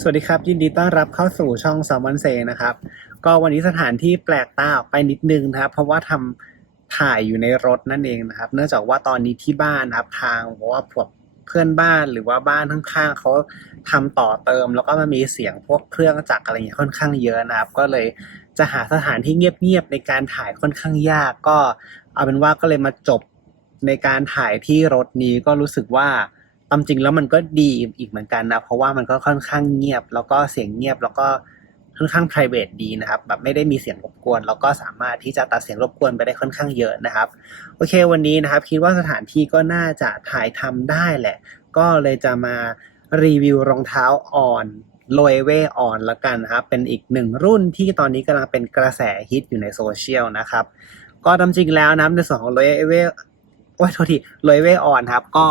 สวัสดีครับ ยินดีต้อนรับเข้าสู่ช่อง s ซ l m o n s a y นะครับ ก็วันนี้สถานที่แปลกตาไปนิดนึงนะครับ เพราะว่าทำถ่ายอยู่ในรถนั่นเองนะครับ เนื่องจากว่าตอนนี้ที่บ้านนะครับทางเพราะว่าพวกเพื่อนบ้านหรือว่าบ้านข้างๆเขาทำต่อเติม แล้วก็มันมีเสียงพวกเครื่องจักรอะไรอย่างเงี้ยค่อนข้างเยอะนะครับ ก็เลยจะหาสถานที่เงียบๆในการถ่ายค่อนข้างยากก็ เอาเป็นว่าก็เลยมาจบในการถ่ายที่รถนี้ก็รู้สึกว่า ตามจริงแล้วมันก็ดีอีกเหมือนกันนะ เพราะว่ามันก็ค่อนข้างเงียบ แล้วก็เสียงเงียบแล้วก็ค่อนข้าง p r i v a t ดีนะครับ แบบไม่ได้มีเสียงรบกวน แล้วก็สามารถที่จะตัดเสียงรบกวนไปได้ค่อนข้างเยอะนะครับ โอเค วันนี้นะครับ คิดว่าสถานที่ก็น่าจะถ่ายทำได้แหละ ก็เลยจะมารีวิวรองเท้าออนโลเวออนละกันนะครับเป็นอีกหนึ่งรุ่นที่ตอนนี้กำลังเป็นกระแสฮิตอยู่ในโซเชียลนะครับ ก็ตามจริงแล้วนะในส่วนของโลเว อ้ยโทษทีลอยเวออนครับ ก็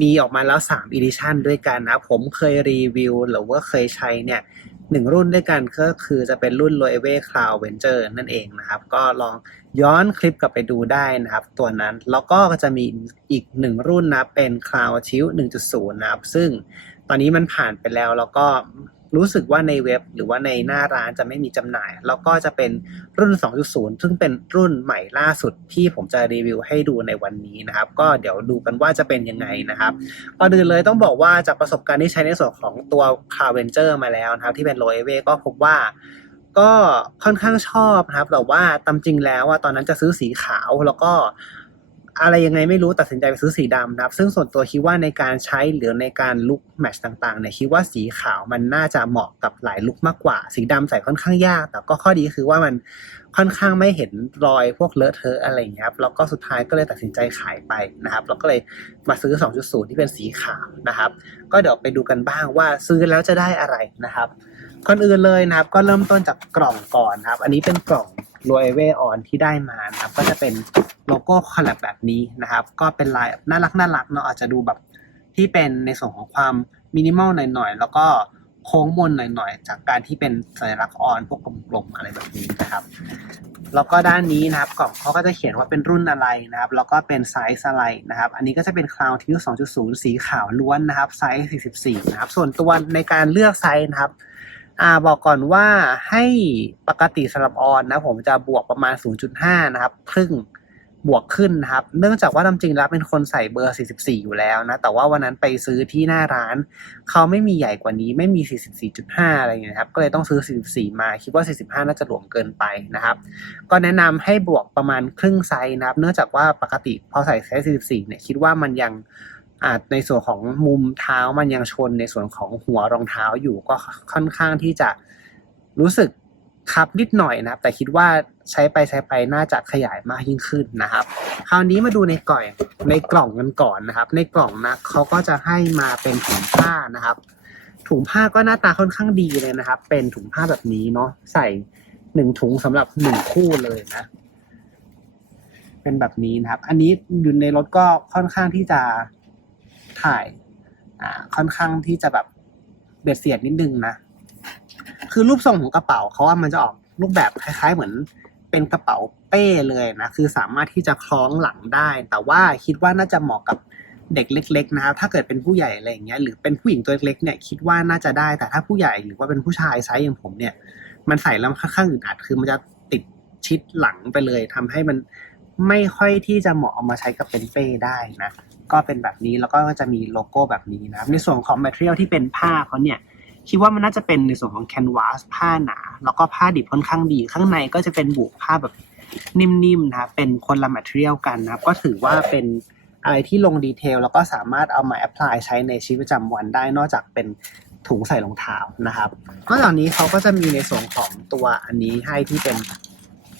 มีออกมาแล้ว3 edition ด้วยกันนะ ผมเคยรีวิว หรือว่าเคยใช้เนี่ยหนึ่งรุ่นด้วยกันก็คือจะเป็นรุ่น l o e w e Cloud Venture นั่นเองนะครับ ก็ลองย้อนคลิปกลับไปดูได้นะครับ ตัวนั้น แล้วก็จะมีอีกหนึ่งรุ่นนะ เป็น Cloud Chill 1.0 นะครับ ซึ่งตอนนี้มันผ่านไปแล้วแล้วก็ รู้สึกว่าในเว็บหรือว่าในหน้าร้านจะไม่มีจำหน่าย แล้วก็จะเป็นรุ่น 2.0 ซึ่งเป็นรุ่นใหม่ล่าสุดที่ผมจะรีวิวให้ดูในวันนี้นะครับ ก็เดี๋ยวดูกันว่าจะเป็นยังไงนะครับก่อนอื่นเลยต้องบอกว่าจากประสบการณ์ที่ใช้ในส่วนของตัว c a r v e n g e r มาแล้วนะครับ ที่เป็น l o e w e ก็พบว่าก็ค่อนข้างชอบนะครับแต่ว่าตามจริงแล้วว่าตอนนั้นจะซื้อสีขาวแล้วก็ อะไรยังไงไม่รู้ตัดสินใจไปซื้อสีดำนะครับ ซึ่งส่วนตัวคิดว่าในการใช้หรือในการลุกแมทช์ต่างๆเนี่ยคิดว่าสีขาวมันน่าจะเหมาะกับหลายลุกมากกว่า สีดำใส่ค่อนข้างยาก แต่ก็ข้อดีคือว่ามันค่อนข้างไม่เห็นรอยพวกเลอะเทอะอะไรอย่างเงี้ยครับแล้วก็สุดท้ายก็เลยตัดสินใจขายไปนะครับ แล้วก็เลยมาซื้อ 2.0 ที่เป็นสีขาวนะครับ ก็เดี๋ยวไปดูกันบ้างว่าซื้อแล้วจะได้อะไรนะครับก่อนอื่นเลยนะครับ ก็เริ่มต้นจากกล่องก่อนนะครับ อันนี้เป็นกล่อง โรยเวออนที่ได้มานะครับ ก็จะเป็นโลโก้คอลแลบแบบนี้นะครับ ก็เป็นลายน่ารักน่ารักเนาะอาจจะดูแบบที่เป็นในส่วนของความมินิมอลหน่อยๆ แล้วก็โค้งมนหน่อยๆ จากการที่เป็นสัญลักษณ์ออนพวกกลมๆอะไรแบบนี้นะครับ แล้วก็ด้านนี้นะครับกล่องเขาก็จะเขียนว่าเป็นรุ่นอะไรนะครับ แล้วก็เป็นไซส์อะไรนะครับ อันนี้ก็จะเป็น Cloud t 2.0 สีขาวล้วนนะครับ ไซส์ 44 นะครับ ส่วนตัวในการเลือกไซส์นะครับ อ่าบอกก่อนว่าให้ปกติสำหรับออนนะผมจะบวกประมาณ 0.5 นะครับ ครึ่งบวกขึ้นนะครับ เนื่องจากว่าตามจริงแล้วเป็นคนใส่เบอร์ 44 อยู่แล้วนะ แต่ว่าวันนั้นไปซื้อที่หน้าร้าน เขาไม่มีใหญ่กว่านี้ไม่มี 44.5 อะไรอย่างเงี้ยครับ ก็เลยต้องซื้อ 44 มา คิดว่า 45 น่าจะหลวมเกินไปนะครับ ก็แนะนำให้บวกประมาณครึ่งไซส์นะครับ เนื่องจากว่าปกติพอใส่ไซส์ 44 เนี่ยคิดว่ามันยัง อาจในส่วนของมุมเท้ามันยังชนในส่วนของหัวรองเท้าอยู่ก็ค่อนข้างที่จะรู้สึกคับนิดหน่อยนะครับ แต่คิดว่าใช้ไปใช้ไปน่าจะขยายมากยิ่งขึ้นนะครับ คราวนี้มาดูในกล่องในกล่องกันก่อนนะครับ ในกล่องนะเขาก็จะให้มาเป็นถุงผ้านะครับ ถุงผ้าก็หน้าตาค่อนข้างดีเลยนะครับ เป็นถุงผ้าแบบนี้เนาะใส่หนึ่งถุงสำหรับหนึ่งคู่เลยนะ เป็นแบบนี้นะครับ อันนี้อยู่ในรถก็ค่อนข้างที่จะ ถ่าย อ่า ค่อนข้างที่จะแบบเบียดเสียดนิดนึงนะ คือรูปทรงของกระเป๋าเขาว่ามันจะออกรูปแบบคล้าย ๆ เหมือนเป็นกระเป๋าเป้เลยนะ คือสามารถที่จะคล้องหลังได้ แต่ว่าคิดว่าน่าจะเหมาะกับเด็กเล็ก ๆ นะครับ ถ้าเกิดเป็นผู้ใหญ่อะไรอย่างเงี้ย หรือเป็นผู้หญิงตัวเล็กๆเนี่ย คิดว่าน่าจะได้ แต่ถ้าผู้ใหญ่หรือว่าเป็นผู้ชายไซส์อย่างผมเนี่ย มันใส่แล้วค่อนข้างอึดอัด คือมันจะติดชิดหลังไปเลยทำให้มันไม่ค่อยที่จะเหมาะเอามาใช้กับเป็นเป้ได้นะ ก็เป็นแบบนี้แล้วก็จะมีโลโก้แบบนี้นะในส่วนของ material ที่เป็นผ้าเขาเนี่ยคิดว่ามันน่าจะเป็นในส่วนของแคนวาสผ้าหนา แล้วก็ผ้าดิบค่อนข้างดี ข้างในก็จะเป็นบุผ้าแบบนิ่มๆนะครับเป็นคนละ material กันนะก็ถือว่าเป็นอะไรที่ลงดีเทลแล้วก็สามารถเอามาแอพพลายใช้ในชีวิตประจำวันได้นอกจากเป็นถุงใส่รองเท้านะครับนอกจากนี้เขาก็จะมีในส่วนของตัวอันนี้ให้ที่เป็น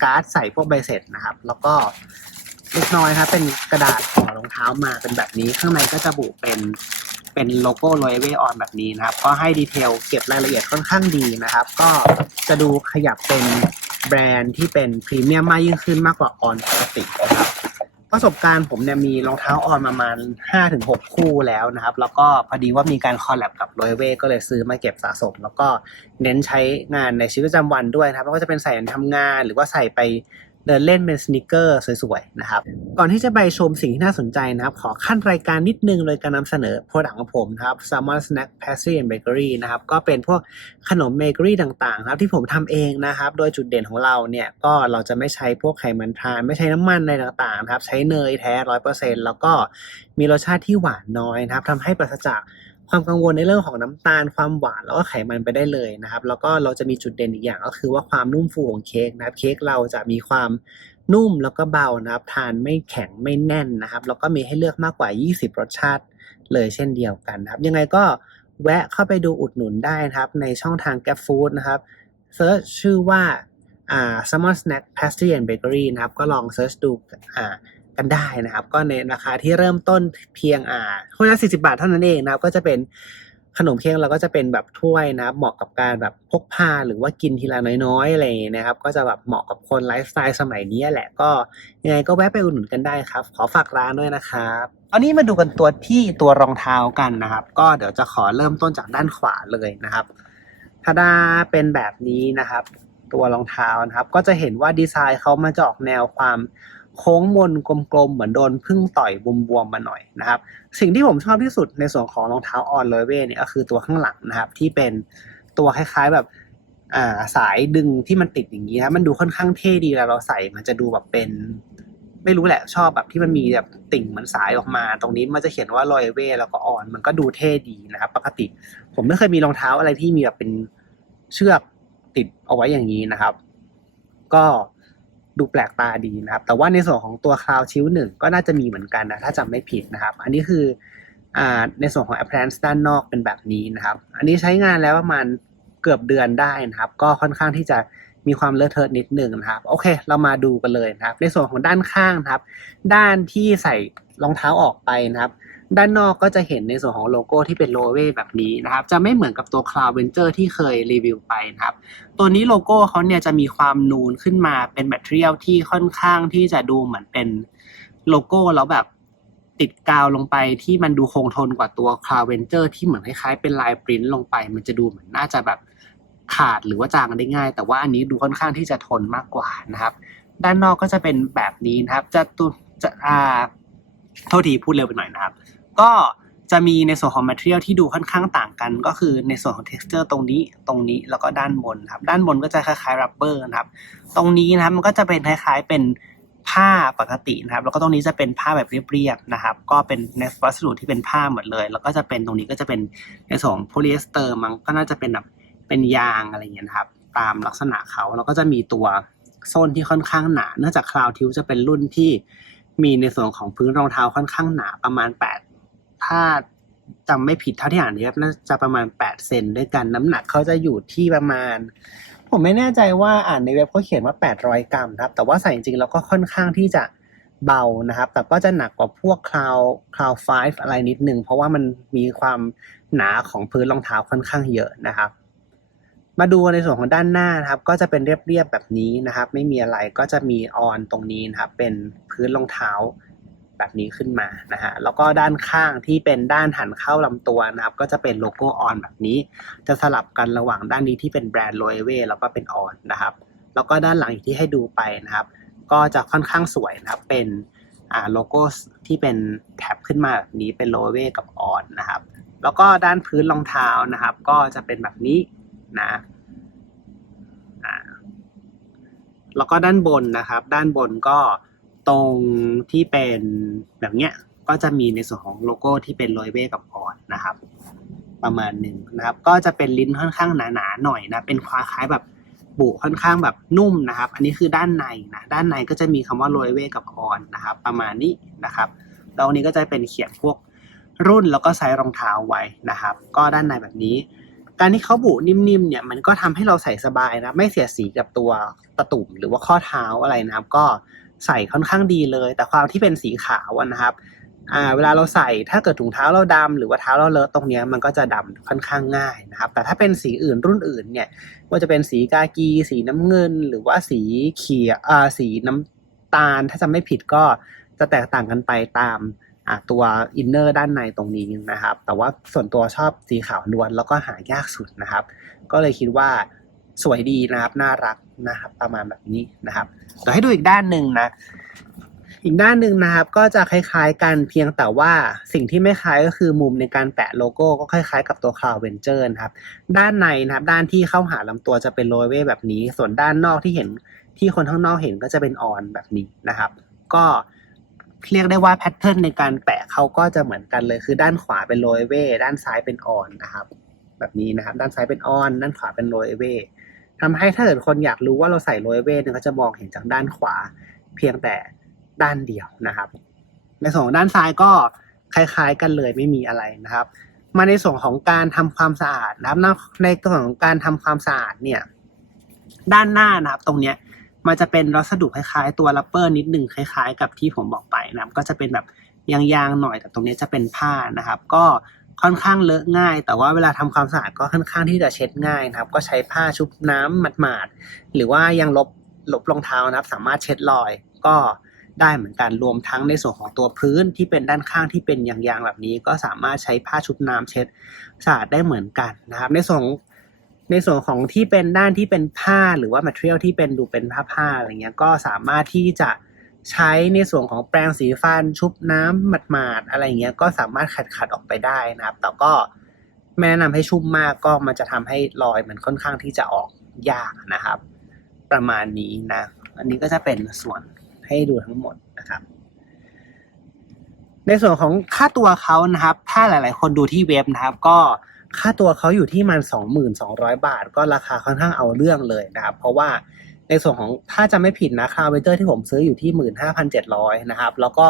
การ์ดใส่พวกใบเสร็จนะครับ แล้วก็ เล็กน้อยครับเป็นกระดาษห่อรองเท้ามาเป็นแบบนี้ ข้างในก็จะบุเป็นเป็นโลโก้ r o y a l on แบบนี้นะครับ ก็ให้ดีเทลเก็บรายละเอียดค่อนข้างดีนะครับ ก็จะดูขยับเป็นแบรนด์ที่เป็นพรีเมียมมากยิ่งขึ้นมากกว่าออนปกตินะครับประสบการณ์ผมเนี่ยมีรองเท้าออนประมาณ 5-6 คู่แล้วนะครับ แล้วก็พอดีว่ามีการคอลแลบกับโรยเวก็เลยซื้อมาเก็บสะสม แล้วก็เน้นใช้งานในชีวิตประจำวันด้วยนะครับไม่ว่าจะเป็นใส่ทำงานหรือว่าใส่ไป เดินเล่นเป็นสนิเกอร์สวยๆนะครับ ก่อนที่จะไปชมสิ่งที่น่าสนใจนะครับ ขอขั้นรายการนิดนึงเลยการนำเสนอโปรดักต์ของผมนะครับ Salmon Snack Pastry and Bakery นะครับ ก็เป็นพวกขนมเบเกอรี่ต่างๆครับที่ผมทำเองนะครับ โดยจุดเด่นของเราเนี่ยก็เราจะไม่ใช้พวกไขมันทรานไม่ใช้น้ำมันอะไรต่างๆครับ ใช้เนยแท้ร้อยเปอร์เซ็นแล้วก็มีรสชาติที่หวานน้อยนะครับทำให้ปราศจาก ความกังวลในเรื่องของน้ำตาลความหวานแล้วก็ไขมันไปได้เลยนะครับ แล้วก็เราจะมีจุดเด่นอีกอย่างก็คือว่าความนุ่มฟูของเค้กนะครับเค้กเราจะมีความนุ่มแล้วก็เบานะครับ ทานไม่แข็งไม่แน่นนะครับ แล้วก็มีให้เลือกมากกว่า 20 รสชาติเลยเช่นเดียวกันนะครับ ยังไงก็แวะเข้าไปดูอุดหนุนได้นะครับ ในช่องทาง g a p Food นะครับเซิร์ชชื่อว่าอ่า Summer Snack Pastry and Bakery นะครับ ก็ลองเซิร์ชดูอ่า กันได้นะครับ ก็ในราคาที่เริ่มต้นเพียงอ่าถ้วยละ40 บาทเท่านั้นเองนะครับ ก็จะเป็นขนมเค้กเราก็จะเป็นแบบถ้วยนะครับเหมาะกับการแบบพกพาหรือว่ากินทีละน้อยๆอะไรอย่างเงี้ยนะครับ ก็จะแบบเหมาะกับคนไลฟ์สไตล์สมัยนี้แหละก็ยังไงก็แวะไปอุดหนุนกันได้ครับ ขอฝากร้านด้วยนะครับตอนนี้มาดูกันตัวที่ตัวรองเท้ากันนะครับ ก็เดี๋ยวจะขอเริ่มต้นจากด้านขวาเลยนะครับถ้าดาเป็นแบบนี้นะครับ ตัวรองเท้านะครับ ก็จะเห็นว่าดีไซน์เขามาจะออกแนวความ โค้งมนกลมๆ เหมือนโดนพึ่งต่อยบวมๆมาหน่อยนะครับ สิ่งที่ผมชอบที่สุดในส่วนของรองเท้าออนเลเว่เนี่ยก็คือตัวข้างหลังนะครับ ที่เป็นตัวคล้ายๆแบบอ่าสายดึงที่มันติดอย่างนี้ครับมันดูค่อนข้างเท่ดีเวลาเราใส่มันจะดูแบบเป็น ไม่รู้แหละชอบแบบที่มันมีแบบติ่งเหมือนสายออกมา ตรงนี้มันจะเขียนว่าลอยเว่แล้วก็ออนมันก็ดูเท่ดีนะครับ ปกติ ผมไม่เคยมีรองเท้าอะไรที่มีแบบเป็นเชือกติดเอาไว้อย่างนี้นะครับ ก็ ดูแปลกตาดีนะครับ แต่ว่าในส่วนของตัวคลาวชิวหนึ่งก็น่าจะมีเหมือนกันนะ ถ้าจำไม่ผิดนะครับ อันนี้คืออในส่วนของ appliance ด้านนอกเป็นแบบนี้นะครับ อันนี้ใช้งานแล้วประมาณเกือบเดือนได้นะครับ ก็ค่อนข้างที่จะมีความเลอะเทอะนิดหนึ่งนะครับ โอเค เรามาดูกันเลยนะครับ ในส่วนของด้านข้างนะครับ ด้านที่ใส่รองเท้าออกไปนะครับ ด้านนอกก็จะเห็นในส่วนของโลโก้ที่เป็นโลเวแบบนี้นะครับ จะไม่เหมือนกับตัว Cloud Venture ที่เคยรีวิวไปนะครับ ตัวนี้โลโก้เขาเนี่ยจะมีความนูนขึ้นมาเป็นแมทเทียลที่ค่อนข้างที่จะดูเหมือนเป็นโลโก้แล้วแบบติดกาวลงไปที่มันดูคงทนกว่าตัว Cloud Venture ที่เหมือนคล้ายๆเป็นลายปริ้นลงไป มันจะดูเหมือนน่าจะแบบขาดหรือว่าจางได้ง่าย แต่ว่าอันนี้ดูค่อนข้างที่จะทนมากกว่านะครับ ด้านนอกก็จะเป็นแบบนี้นะครับ จะตัวจะอ่าโทษทีพูดเร็วไปหน่อยนะครับ ก็จะมีในส่วนของ material ที่ดูค่อนข้างต่างกัน ก็คือในส่วนของ texture ตรงนี้ตรงนี้แล้วก็ด้านบนครับ ด้านบนก็จะคล้ายๆ rubber นะครับ ตรงนี้นะครับมันก็จะเป็นคล้ายๆเป็นผ้าปกตินะครับ แล้วก็ตรงนี้จะเป็นผ้าแบบเรียบๆนะครับ ก็เป็นในวัสดุที่เป็นผ้าหมดเลย แล้วก็จะเป็นตรงนี้ก็จะเป็นในส่วนของโพลีเอสเตอร์มันก็น่าจะเป็นแบบเป็นยางอะไรอย่างเงี้ยครับ ตามลักษณะเขาแล้วก็จะมีตัวโซนที่ค่อนข้างหนา เนื่องจากคลาวทิวจะเป็นรุ่นที่มีในส่วนของพื้นรองเท้าค่อนข้างหนาประมาณ8 ถ้าจำไม่ผิดเท่าที่อ่านเนี่ยน่าจะประมาณ8เซนด้วยกันน้ำหนักเขาจะอยู่ที่ประมาณ ผมไม่แน่ใจว่าอ่านในเว็บเขาเขียนว่า800กรัมครับ แต่ว่าใส่จริงๆแล้วก็ค่อนข้างที่จะเบานะครับ แต่ก็จะหนักกว่าพวก Cloud Cloud 5อะไรนิดนึง เพราะว่ามันมีความหนาของพื้นรองเท้าค่อนข้างเยอะนะครับ มาดูในส่วนของด้านหน้านะครับ ก็จะเป็นเรียบๆแบบนี้นะครับ ไม่มีอะไรก็จะมีออนตรงนี้นะครับ เป็นพื้นรองเท้า แบบนี้ขึ้นมานะฮะแล้วก็ด้านข้างที่เป็นด้านหันเข้าลำตัวนะครับ ก็จะเป็นโลโก้ออนแบบนี้ จะสลับกันระหว่างด้านนี้ที่เป็นแบรนด์โรเวแล้วก็เป็นออนนะครับ แล้วก็ด้านหลังอย่างที่ให้ดูไปนะครับ ก็จะค่อนข้างสวยนะครับเป็นอ่าโลโก้ที่เป็นแท็บขึ้นมาแบบนี้เป็นโรเวกับออนนะครับ แล้วก็ด้านพื้นรองเท้านะครับ ก็จะเป็นแบบนี้นะแล้วก็ด้านบนนะครับ ด้านบนก็ ตรงที่เป็นแบบเนี้ยก็จะมีในส่วนของโลโก้ที่เป็นโรเวกับออนนะครับ ประมาณหนึ่งนะครับ ก็จะเป็นลิ้นค่อนข้างหนาๆหน่อยนะ เป็นคล้ายๆแบบบุค่อนข้างแบบนุ่มนะครับ อันนี้คือด้านในนะด้านในก็จะมีคำว่าโรเวกับออนนะครับ ประมาณนี้นะครับแล้วอันนี้ก็จะเป็นเขียนพวกรุ่นแล้วก็ไซส์รองเท้าไว้นะครับ ก็ด้านในแบบนี้ การที่เขาบุนิ่มๆเนี่ยมันก็ทำให้เราใส่สบายนะไม่เสียสีกับตัวตะตุ่มหรือว่าข้อเท้าอะไรนะครับ ก็ ใส่ค่อนข้างดีเลย แต่ความที่เป็นสีขาวนะครับอ่าเวลาเราใส่ถ้าเกิดถุงเท้าเราดำหรือว่าเท้าเราเลอะตรงเนี้ยมันก็จะดำค่อนข้างง่ายนะครับ แต่ถ้าเป็นสีอื่นรุ่นอื่นเนี่ยว่าจะเป็นสีกากี สีน้ำเงิน หรือว่าสีเขียวอ่าสีน้ำตาล ถ้าจำไม่ผิดก็จะแตกต่างกันไปตามอ่าตัวอินเนอร์ด้านในตรงนี้นะครับ แต่ว่าส่วนตัวชอบสีขาวล้วนแล้วก็หายากสุดนะครับ ก็เลยคิดว่า สวยดีนะครับ น่ารักนะครับ ประมาณแบบนี้นะครับเดี๋ยวให้ดูอีกด้านหนึ่งนะ อีกด้านหนึ่งนะครับ ก็จะคล้ายๆกันเพียงแต่ว่าสิ่งที่ไม่คล้ายก็คือมุมในการแปะโลโก้ก็คล้ายๆ กับตัว Cloud Venture นะครับ ด้านในนะครับ ด้านที่เข้าหาลำตัวจะเป็นโรยเวแบบนี้ ส่วนด้านนอกที่เห็นที่คนข้างนอกเห็นก็จะเป็นออนแบบนี้นะครับ ก็เรียกได้ว่าแพทเทิร์นในการแปะเขาก็จะเหมือนกันเลยคือด้านขวาเป็นโรยเวด้านซ้ายเป็นออนนะครับ แบบนี้นะครับ ด้านซ้ายเป็นออน ด้านขวาเป็นโรยเว ทำให้ถ้าเกิดคนอยากรู้ว่าเราใส่โรยเวทเนี่ยก็จะมองเห็นจากด้านขวาเพียงแต่ด้านเดียวนะครับ ในส่วนของด้านซ้ายก็คล้ายๆกันเลยไม่มีอะไรนะครับ มาในส่วนของการทำความสะอาดนะครับในส่วนของการทำความสะอาดเนี่ยด้านหน้านะครับ ตรงเนี้ยมันจะเป็นวัสดุคล้ายๆ ตัวลัปเปอร์นิดหนึ่งคล้าย ๆ กับที่ผมบอกไปนะครับ ก็จะเป็นแบบยางๆหน่อยแต่ตรงนี้จะเป็นผ้านะครับ ก็ ค่อนข้างเลอะง่าย แต่ว่าเวลาทำความสะอาดก็ค่อนข้างที่จะเช็ดง่ายนะครับ ก็ใช้ผ้าชุบน้ำหมาดๆหรือว่ายังลบลบรองเท้านะครับ สามารถเช็ดรอยก็ได้เหมือนกันรวมทั้งในส่วนของตัวพื้นที่เป็นด้านข้างที่เป็นยางๆแบบนี้ ก็สามารถใช้ผ้าชุบน้ำเช็ดสะอาดได้เหมือนกันนะครับ ในส่วนในส่วนของที่เป็นด้านที่เป็นผ้าหรือว่า material ที่เป็นดูเป็นผ้าผ้าอะไรเงี้ยก็สามารถที่จะ ใช้ในส่วนของแปรงสีฟันชุบน้ำหมาดๆอะไรเงี้ยก็สามารถขัดขัดๆออกไปได้นะครับ แต่ก็ไม่แนะนำให้ชุ่มมากก็มันจะทำให้รอยมันค่อนข้างที่จะออกยากนะครับ ประมาณนี้นะ อันนี้ก็จะเป็นส่วนให้ดูทั้งหมดนะครับ ในส่วนของค่าตัวเขานะครับ ถ้าหลาย ๆ คนดูที่เว็บนะครับ ก็ค่าตัวเขาอยู่ที่มันสองหมื่นสองร้อยบาท ก็ราคาค่อนข้างเอาเรื่องเลยนะครับ เพราะว่า ในส่วนของถ้าจะไม่ผิดนะคาวเวเตอร์ที่ผมซื้ออยู่ที่หมื่นห้าพันเจ็ดร้อยนะครับ แล้วก็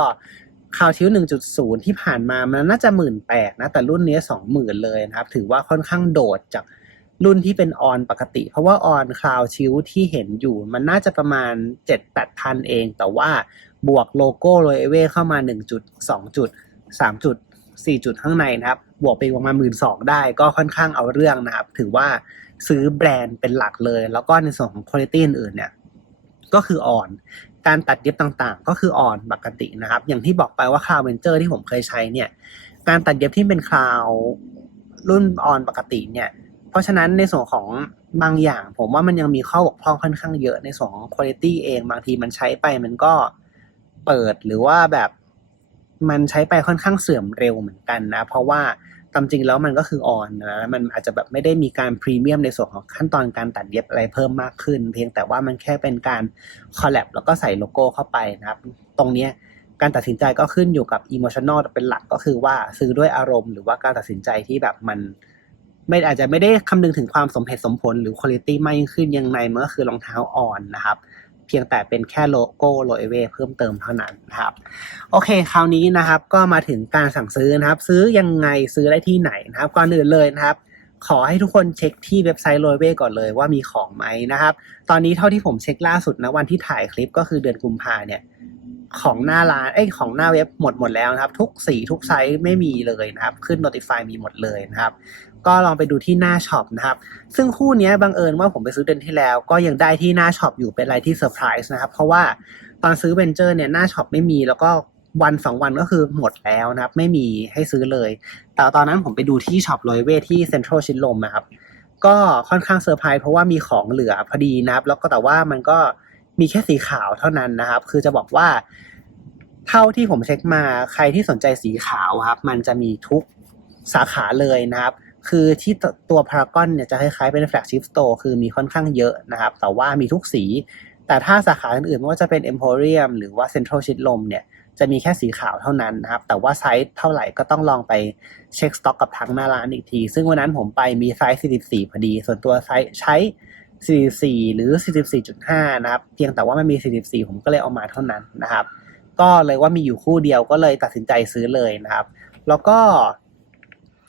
คาวชิวหนึ่งจุดศูนย์ที่ผ่านมามันน่าจะหมื่นแปดนะ แต่รุ่นนี้สองหมื่นเลยนะครับ ถือว่าค่อนข้างโดดจากรุ่นที่เป็นออนปกติ เพราะว่าออนคลาวชิวที่เห็นอยู่ มันน่าจะประมาณเจ็ดแปดพันเอง แต่ว่าบวกโลโก้โรยเอเวเข้ามาหนึ่งจุดสองจุดสามจุดสี่จุดข้างในนะครับ บวกไปประมาณหมื่นสองได้ก็ค่อนข้างเอาเรื่องนะครับ ถือว่า ซื้อแบรนด์เป็นหลักเลย แล้วก็ในส่วนของคุณภาพอื่นๆเนี่ยก็คืออ่อน การตัดเย็บต่างๆ ก็คืออ่อนปกตินะครับ อย่างที่บอกไปว่าคลาวเวนเจอร์ที่ผมเคยใช้เนี่ยการตัดเย็บที่เป็นคลาวรุ่นอ่อนปกติเนี่ยเพราะฉะนั้นในส่วนของบางอย่าง ผมว่ามันยังมีข้อบกพร่องค่อนข้างเยอะในส่วนของคุณภาพเองบางทีมันใช้ไปมันก็เปิดหรือว่าแบบมันใช้ไปค่อนข้างเสื่อมเร็วเหมือนกันนะ เพราะว่า ตามจริงแล้วมันก็คืออ่อนนะมันอาจจะแบบไม่ได้มีการพรีเมียมในส่วนของขั้นตอนการตัดเย็บอะไรเพิ่มมากขึ้น เพียงแต่ว่ามันแค่เป็นการคอลแลบแล้วก็ใส่โลโก้เข้าไปนะครับ ตรงเนี้ยการตัดสินใจก็ขึ้นอยู่กับอิโมชัน a ลเป็นหลักก็คือว่าซื้อด้วยอารมณ์หรือว่าการตัดสินใจที่แบบมันไม่อาจจะไม่ได้คำนึงถึงความสมเหตุสมผลหรือคุณภาพมากยิ่งขึ้นยังไงมันก็คือรองเท้าอ่อนนะครับ เพียงแต่เป็นแค่โลโก้โรเอเวเพิ่มเติมเท่านั้นนะครับ โอเค คราวนี้นะครับก็มาถึงการสั่งซื้อนะครับ ซื้อยังไงซื้อได้ที่ไหนนะครับก่อนอื่นเลยนะครับ ขอให้ทุกคนเช็คที่เว็บไซต์โรเวก่อนเลยว่ามีของไหมนะครับ ตอนนี้เท่าที่ผมเช็คล่าสุดนะวันที่ถ่ายคลิปก็คือเดือนกุมภาเนี่ย ของหน้าร้านเอ้ของหน้าเว็บหมดหมดแล้วนะครับ ทุกสีทุกไซส์ไม่มีเลยนะครับ ขึ้น notify มีหมดเลยนะครับ ก็ลองไปดูที่หน้าช็อปนะครับ ซึ่งคู่นี้บังเอิญว่าผมไปซื้อเดือนที่แล้ว ก็ยังได้ที่หน้าช็อปอยู่เป็นอะไรที่เซอร์ไพรส์นะครับ เพราะว่าตอนซื้อเวนเจอร์เนี่ยหน้าช็อปไม่มีแล้วก็วันสองวันก็คือหมดแล้วนะครับ ไม่มีให้ซื้อเลย แต่ตอนนั้นผมไปดูที่ช็อปโรยเวที่เซ็นทรัลชิดลมนะครับก็ค่อนข้างเซอร์ไพรส์เพราะว่ามีของเหลือพอดีนะครับ แล้วก็แต่ว่ามันก็ มีแค่สีขาวเท่านั้นนะครับ คือจะบอกว่า เท่าที่ผมเช็คมาใครที่สนใจสีขาวครับ มันจะมีทุกสาขาเลยนะครับ คือที่ตัวพารากอนเนี่ยจะคล้ายๆเป็นแฟลกชิพสโตร์คือมีค่อนข้างเยอะนะครับ แต่ว่ามีทุกสี แต่ถ้าสาขาอื่นๆไม่ว่าจะเป็น Emporium หรือว่า Central ชิดลมเนี่ยจะมีแค่สีขาวเท่านั้นนะครับ แต่ว่าไซส์เท่าไหร่ก็ต้องลองไปเช็คสต็อกกับทางหน้าร้านอีกที ซึ่งวันนั้นผมไปมีไซส์ 44 พอดี ส่วนตัวไซส์ใช้ 44 หรือ 44.5 นะครับ เพียงแต่ว่ามันมี 44 ผมก็เลยเอามาเท่านั้นนะครับ ก็เลยว่ามีอยู่คู่เดียวก็เลยตัดสินใจซื้อเลยนะครับ แล้วก็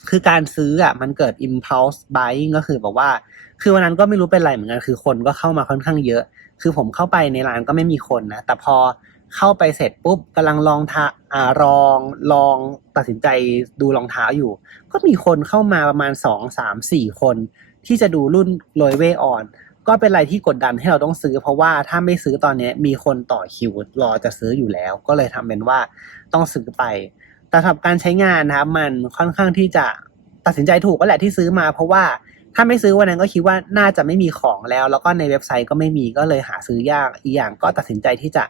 คือการซื้ออะมันเกิด impulse buying ก็คือแบบว่า คือวันนั้นก็ไม่รู้เป็นไรเหมือนกันคือคนก็เข้ามาค่อนข้างเยอะ คือผมเข้าไปในร้านก็ไม่มีคนนะ แต่พอเข้าไปเสร็จปุ๊บกำลังลองทาอ่าลองลองตัดสินใจดูรองเท้าอยู่ ก็มีคนเข้ามาประมาณสองสามสี่คน ที่จะดูรุ่นโรยเวออนก็เป็นอะไรที่กดดันให้เราต้องซื้อ เพราะว่าถ้าไม่ซื้อตอนนี้มีคนต่อคิวรอจะซื้ออยู่แล้ว ก็เลยทำเป็นว่าต้องซื้อไป แต่สำหรับการใช้งานนะครับมันค่อนข้างที่จะตัดสินใจถูกก็แหละที่ซื้อมา เพราะว่าถ้าไม่ซื้อวันนั้นก็คิดว่าน่าจะไม่มีของแล้ว แล้วก็ในเว็บไซต์ก็ไม่มีก็เลยหาซื้อยากอีกอย่างก็ตัดสินใจที่จะ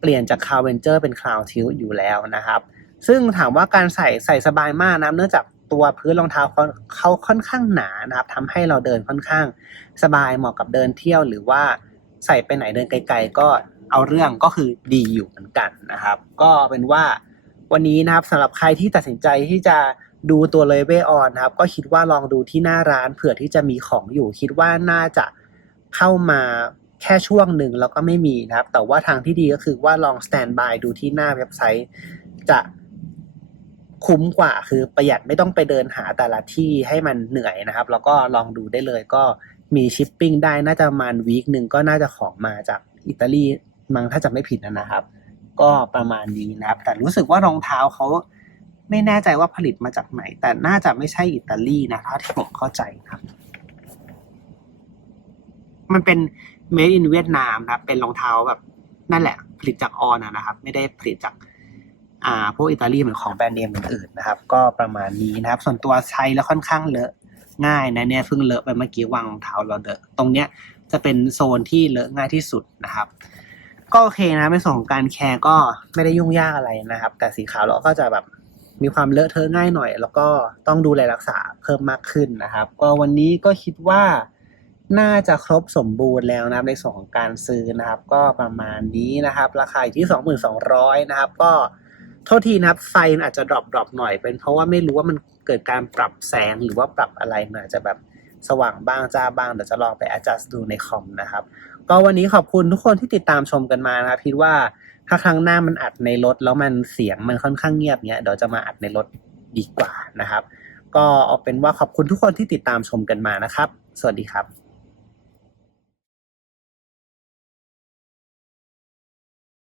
เปลี่ยนจากคาวเวนเจอร์เป็นคลาวทิลอยู่แล้วนะครับ ซึ่งถามว่าการใส่ใส่สบายมากนะเนื่องจาก ตัวพื้นรองเท้าเขาเขาค่อนข้างหนานะครับทำให้เราเดินค่อนข้างสบายเหมาะกับเดินเที่ยวหรือว่าใส่ไปไหนเดินไกล ๆ ก็เอาเรื่องก็คือดีอยู่เหมือนกันนะครับ ก็เป็นว่าวันนี้นะครับสำหรับใครที่ตัดสินใจที่จะดูตัวเลเวออนนะครับ ก็คิดว่าลองดูที่หน้าร้านเผื่อที่จะมีของอยู่ คิดว่าน่าจะเข้ามาแค่ช่วงหนึ่งแล้วก็ไม่มีนะครับ แต่ว่าทางที่ดีก็คือว่าลองสแตนบายดูที่หน้าเว็บไซต์จะ คุ้มกว่าคือประหยัดไม่ต้องไปเดินหาแต่ละที่ให้มันเหนื่อยนะครับ แล้วก็ลองดูได้เลยก็มีชิปปิ้งได้น่าจะประมาณวีคหนึ่งก็น่าจะของมาจากอิตาลีมั้งถ้าจะไม่ผิดนะครับ ก็ประมาณนี้นะครับ แต่รู้สึกว่ารองเท้าเขาไม่แน่ใจว่าผลิตมาจากไหน แต่น่าจะไม่ใช่อิตาลีนะเท่าที่ผมเข้าใจนะครับ มันเป็น made in เวียดนามนะครับ เป็นรองเท้าแบบนั่นแหละ ผลิตจากออนนะครับ ไม่ได้ผลิตจาก อ่าพวกอิตาลีเหมือนของแบรนด์เนมอื่นๆนะครับ ก็ประมาณนี้นะครับ ส่วนตัวใช้แล้วค่อนข้างเลอะง่ายนะเนี่ยเพิ่งเลอะไปเมื่อกี้วางรองเท้าเราเลอะตรงเนี้ยจะเป็นโซนที่เลอะง่ายที่สุดนะครับ ก็โอเคนะในส่วนของการแคร์ก็ไม่ได้ยุ่งยากอะไรนะครับ แต่สีขาวเราก็จะแบบมีความเลอะเทอะง่ายหน่อย แล้วก็ต้องดูแลรักษาเพิ่มมากขึ้นนะครับ ก็วันนี้ก็คิดว่าน่าจะครบสมบูรณ์แล้วนะครับในส่วนของการซื้อนะครับ ก็ประมาณนี้นะครับ ราคาอยู่ที่ 22,200 นะครับ ก็ โทษทีนะครับ ไฟอาจจะดรอปดรอปหน่อยเป็นเพราะว่าไม่รู้ว่ามันเกิดการปรับแสงหรือว่าปรับอะไรมันอาจจะแบบสว่างบ้างจ้าบ้างเดี๋ยวจะลองไป adjust ดูในคอมนะครับ ก็วันนี้ขอบคุณทุกคนที่ติดตามชมกันมานะครับคิดว่าถ้าครั้งหน้ามันอัดในรถแล้วมันเสียงมันค่อนข้างเงียบเนี้ยเดี๋ยวจะมาอัดในรถดีกว่านะครับ ก็เอาเป็นว่าขอบคุณทุกคนที่ติดตามชมกันมานะครับ สวัสดีครับ